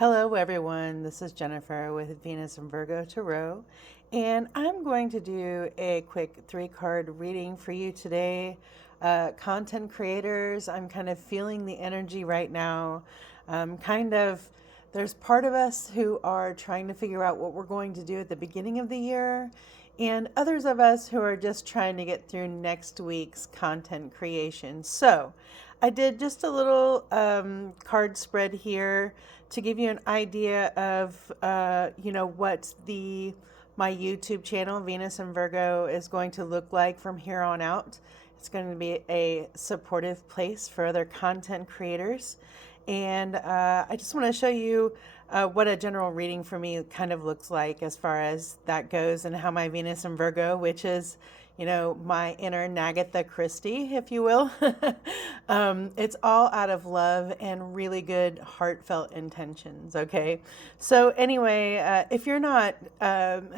Hello, everyone. This is Jennifer with Venus and Virgo Tarot, and I'm going to do a quick 3-card reading for you today. Content creators, I'm kind of feeling the energy right now. There's part of us who are trying to figure out what we're going to do at the beginning of the year, and others of us who are just trying to get through next week's content creation. So, I did just a little card spread here to give you an idea of, what my YouTube channel, Venus and Virgo, is going to look like from here on out. It's going to be a supportive place for other content creators. And I just want to show you what a general reading for me kind of looks like as far as that goes, and how my Venus and Virgo, which is, my inner Nagatha Christie, if you will. It's all out of love and really good heartfelt intentions, okay? So anyway, if you're not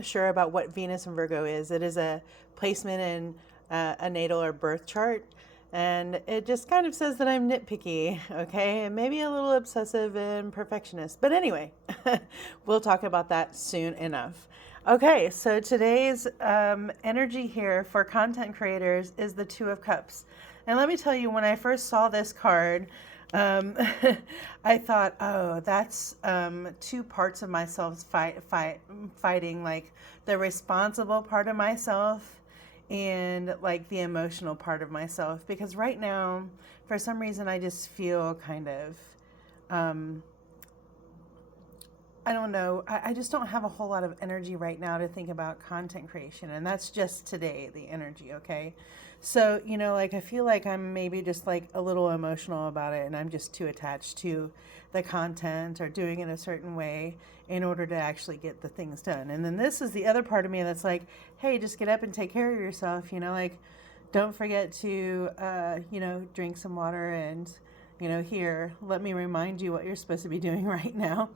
sure about what Venus and Virgo is, it is a placement in a natal or birth chart. And it just kind of says that I'm nitpicky, okay? And maybe a little obsessive and perfectionist. But anyway, we'll talk about that soon enough. Okay, so today's energy here for content creators is the Two of Cups. And let me tell you, when I first saw this card, I thought, oh, that's two parts of myself fighting, like the responsible part of myself and like the emotional part of myself. Because right now, for some reason, I just feel kind of I don't know. I just don't have a whole lot of energy right now to think about content creation. And that's just today, the energy, okay? So, I feel like I'm maybe just like a little emotional about it, and I'm just too attached to the content or doing it a certain way in order to actually get the things done. And then this is the other part of me that's like, hey, just get up and take care of yourself, don't forget to, drink some water and, here, let me remind you what you're supposed to be doing right now.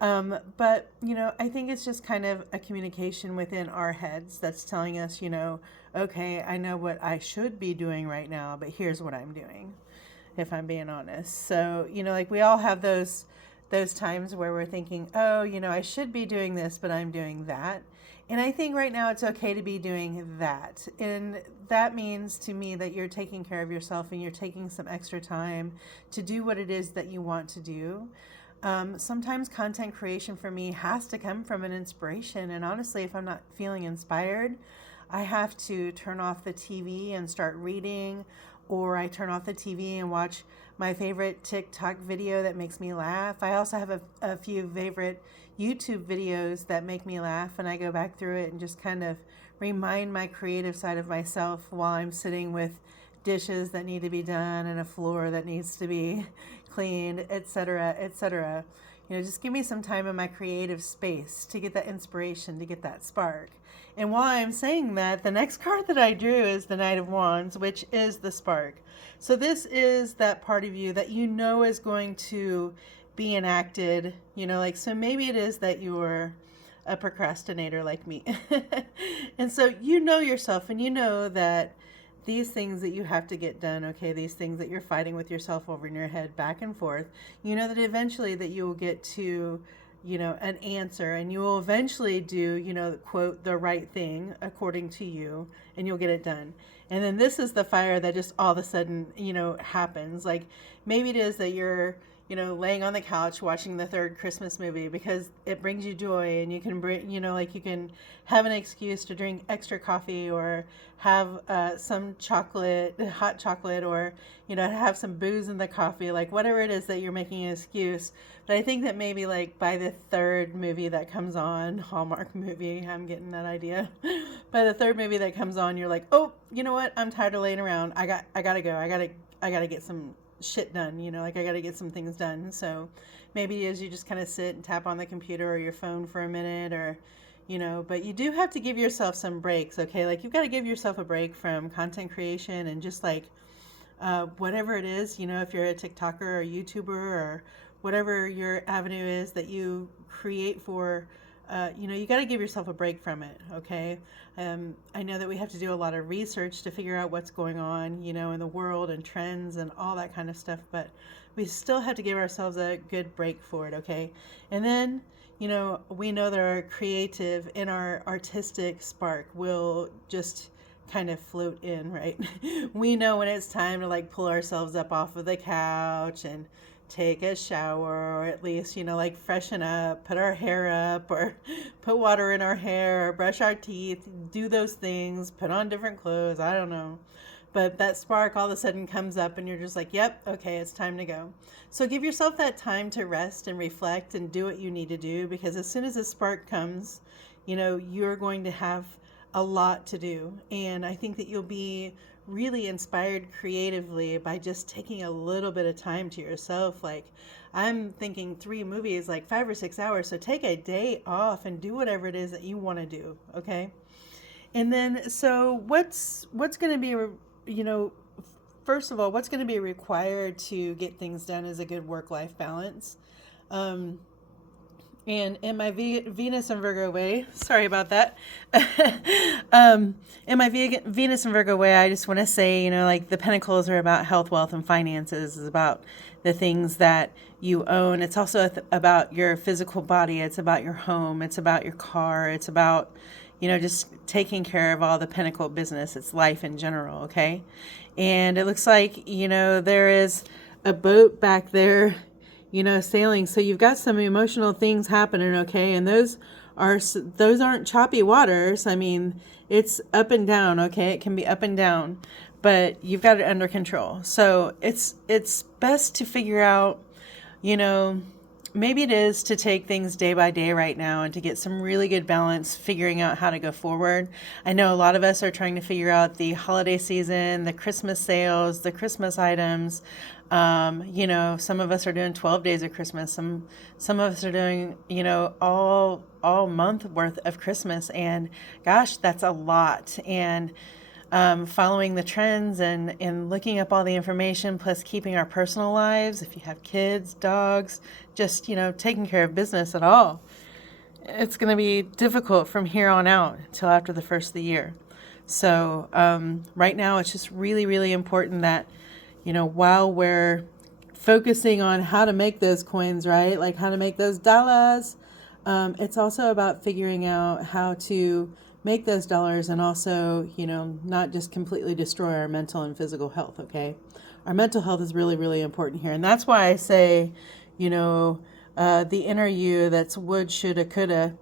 But I think it's just kind of a communication within our heads that's telling us, okay, I know what I should be doing right now, but here's what I'm doing, if I'm being honest. So, we all have those times where we're thinking, oh, I should be doing this, but I'm doing that. And I think right now it's okay to be doing that. And that means to me that you're taking care of yourself and you're taking some extra time to do what it is that you want to do. Sometimes content creation for me has to come from an inspiration. And honestly, if I'm not feeling inspired, I have to turn off the TV and start reading, or I turn off the TV and watch my favorite TikTok video that makes me laugh. I also have a few favorite YouTube videos that make me laugh, and I go back through it and just kind of remind my creative side of myself while I'm sitting with dishes that need to be done and a floor that needs to be cleaned, etc., etc. Just give me some time in my creative space to get that inspiration, to get that spark. And while I'm saying that, the next card that I drew is the Knight of Wands, which is the spark. So this is that part of you that is going to be enacted, so maybe it is that you're a procrastinator like me. And so yourself, and that these things that you have to get done, okay, these things that you're fighting with yourself over in your head back and forth, that eventually that you will get to, an answer, and you will eventually do, quote, the right thing according to you, and you'll get it done. And then this is the fire that just all of a sudden, happens. Like maybe it is that you're, laying on the couch watching the third Christmas movie because it brings you joy, and you can bring, you can have an excuse to drink extra coffee, or have some hot chocolate, or, have some booze in the coffee, like whatever it is that you're making an excuse. But I think that maybe like by the third movie that comes on, Hallmark movie, I'm getting that idea. By the third movie that comes on, you're like, oh, you know what? I'm tired of laying around. I gotta go. I gotta get some shit done, I gotta get some things done. So maybe as you just kind of sit and tap on the computer or your phone for a minute, or but you do have to give yourself some breaks, okay? Like you've got to give yourself a break from content creation and just like whatever it is, if you're a TikToker or YouTuber or whatever your avenue is that you create for, you got to give yourself a break from it, okay? I know that we have to do a lot of research to figure out what's going on, in the world and trends and all that kind of stuff. But we still have to give ourselves a good break for it, okay? And then, we know that our creative and our artistic spark will just kind of float in, right? We know when it's time to like pull ourselves up off of the couch and take a shower, or at least, like freshen up, put our hair up, or put water in our hair, or brush our teeth, do those things, put on different clothes. I don't know. But that spark all of a sudden comes up and you're just like, yep, okay, it's time to go. So give yourself that time to rest and reflect and do what you need to do, because as soon as the spark comes, you're going to have a lot to do. And I think that you'll be really inspired creatively by just taking a little bit of time to yourself. Like, I'm thinking 3 movies, like 5 or 6 hours. So take a day off and do whatever it is that you want to do. Okay. And then, so what's going to be, first of all, what's going to be required to get things done is a good work-life balance. And in my Venus and Virgo way, sorry about that. In my Venus and Virgo way, I just want to say, like the Pentacles are about health, wealth, and finances. It's about the things that you own. It's also about your physical body. It's about your home. It's about your car. It's about, just taking care of all the Pentacle business. It's life in general, okay? And it looks like, there is a boat back there, sailing. So you've got some emotional things happening, okay? And those aren't choppy waters. I mean, it's up and down, okay? It can be up and down, but you've got it under control. So it's best to figure out, maybe it is to take things day by day right now and to get some really good balance, figuring out how to go forward. I know a lot of us are trying to figure out the holiday season, the Christmas sales, the Christmas items. Some of us are doing 12 days of Christmas. Some of us are doing, all month worth of Christmas. And gosh, that's a lot. And following the trends and looking up all the information, plus keeping our personal lives, if you have kids, dogs, just, taking care of business at all. It's going to be difficult from here on out until after the first of the year. So right now, it's just really, really important that, while we're focusing on how to make those coins, right? Like how to make those dollars, it's also about figuring out how to make those dollars and also, not just completely destroy our mental and physical health, okay? Our mental health is really, really important here. And that's why I say, the inner you that's would, shoulda, coulda,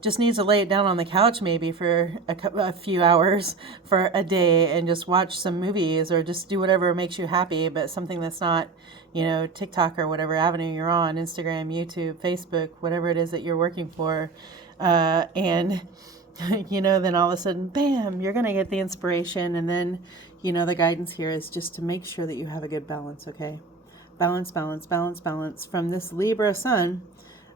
just needs to lay it down on the couch maybe for a few hours for a day and just watch some movies or just do whatever makes you happy, but something that's not, TikTok or whatever avenue you're on, Instagram, YouTube, Facebook, whatever it is that you're working for. And then all of a sudden, bam, you're going to get the inspiration. And then, the guidance here is just to make sure that you have a good balance, okay? Balance, balance, balance, balance. From this Libra Sun,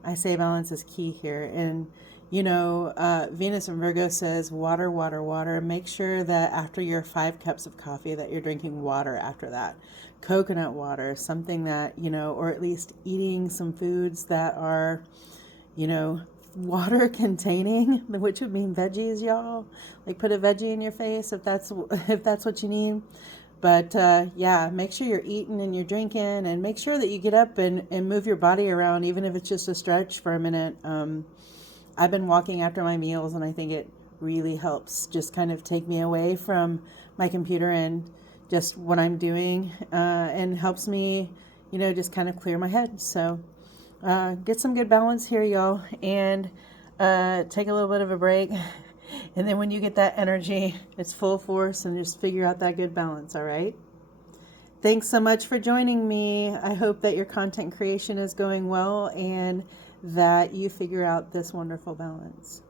I say balance is key here. And, Venus and Virgo says water, water, water. Make sure that after your 5 cups of coffee that you're drinking water after that. Coconut water, something that, or at least eating some foods that are, water containing, which would mean veggies, y'all. Like put a veggie in your face if that's what you need. But make sure you're eating and you're drinking, and make sure that you get up and move your body around, even if it's just a stretch for a minute. I've been walking after my meals, and I think it really helps just kind of take me away from my computer and just what I'm doing, and helps me, just kind of clear my head. So get some good balance here, y'all, and take a little bit of a break. And then when you get that energy, it's full force, and just figure out that good balance, all right? Thanks so much for joining me. I hope that your content creation is going well and that you figure out this wonderful balance.